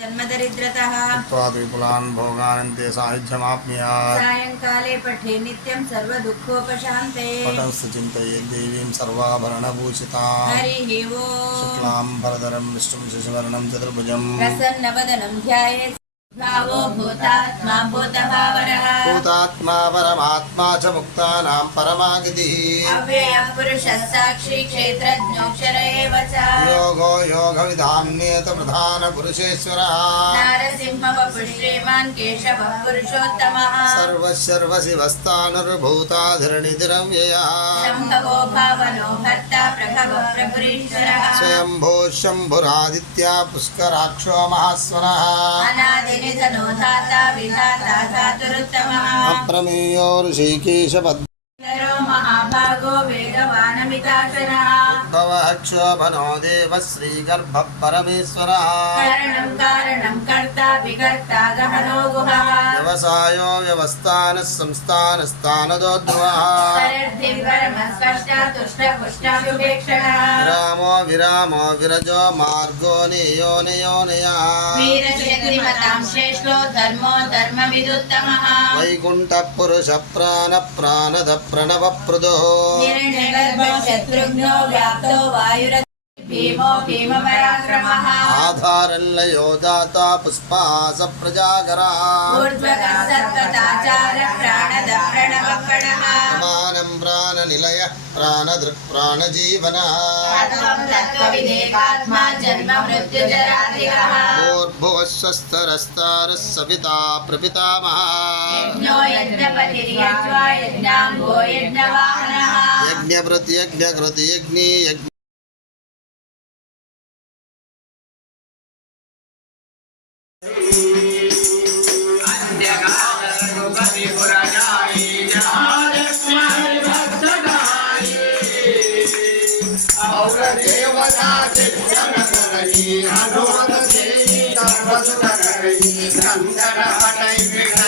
जन्मदरिद्रतः विपुलान् भोगानन्ते सायुज्यमाप्नुयात्। सायंकाले पठे नित्यं सर्वदुःखोपशान्ते। पठंस्तु चिन्तयेत् देवीं सर्वाभरणभूषितां। हरिः ओम्। शुक्लाम्बरधरं विष्णुं शशिवर्णं चतुर्भुजं प्रसन्नवदनं ध्यायेत्। भावो भूतात्मा भूतभावरः। भूतात्मा परमात्मा च मुक्तानां परमागतिः। अव्ययः पुरुषः साक्षी क्षेत्रज्ञोऽक्षर एव च। योगो योगविधाम्येत प्रधानपुरुषेश्वरः। नारसिंहवपुः श्रीमान् केशवः पुरुषोत्तमः। सर्वशर्वशिवस्तानुर्भूताधिरणिधिरव्ययः। शम्भवो भावनो भर्ता प्रभवः प्रभुरीश्वरः। स्वयंभो शम्भुरादित्या पुष्कराक्षो महास्वनः। अनादिनिधनो धाता विधाता धातुरुत्तमः। अप्रमेयो ऋषिकेश महाभागो वेगवानमिताक्षरः। उद्भवः क्षोभनो देवः श्रीगर्भः परमेश्वरः। कारणं कारणं कर्ता विकर्ता गहनो गुहः। व्यवसायो व्यवस्थानः संस्थानस्थानदो ध्रुवः। परर्धिं परमः स्पष्टा तुष्टपुष्टाशुभेक्षणः। विरामो विरामो विरजो मार्गो नेयो नयोनयः। वीरशक्तिमतां श्रेष्ठो धर्मो धर्मविदुत्तमः। वैकुण्ठः पुरुषः प्राणद प्रणवप्रदो। हिरण्यगर्भो शत्रुघ्नो व्याप्तो वायुरथ भीमो भीमपराक्रमः। आधारल्लयो दाता पुष्पास प्रजागरः। ऊर्ध्वगः सर्वदाचार प्राणद प्रणवप्रणः। प्रमाणं प्राणनिलयः प्राणदृक् प्राणजीवनः। तत्त्वं तत्त्वविदेकात्मा जन्म मृत्युजराधिकः। भूर्भुवः स्वस्तरस्तारः सविता प्रपितामहः। यज्ञो यज्ञपतिर्यज्वा यज्ञाङ्गो यज्ञवाहनः। यज्ञभृत् यज्ञकृत् यज्ञी यज्ञ देवता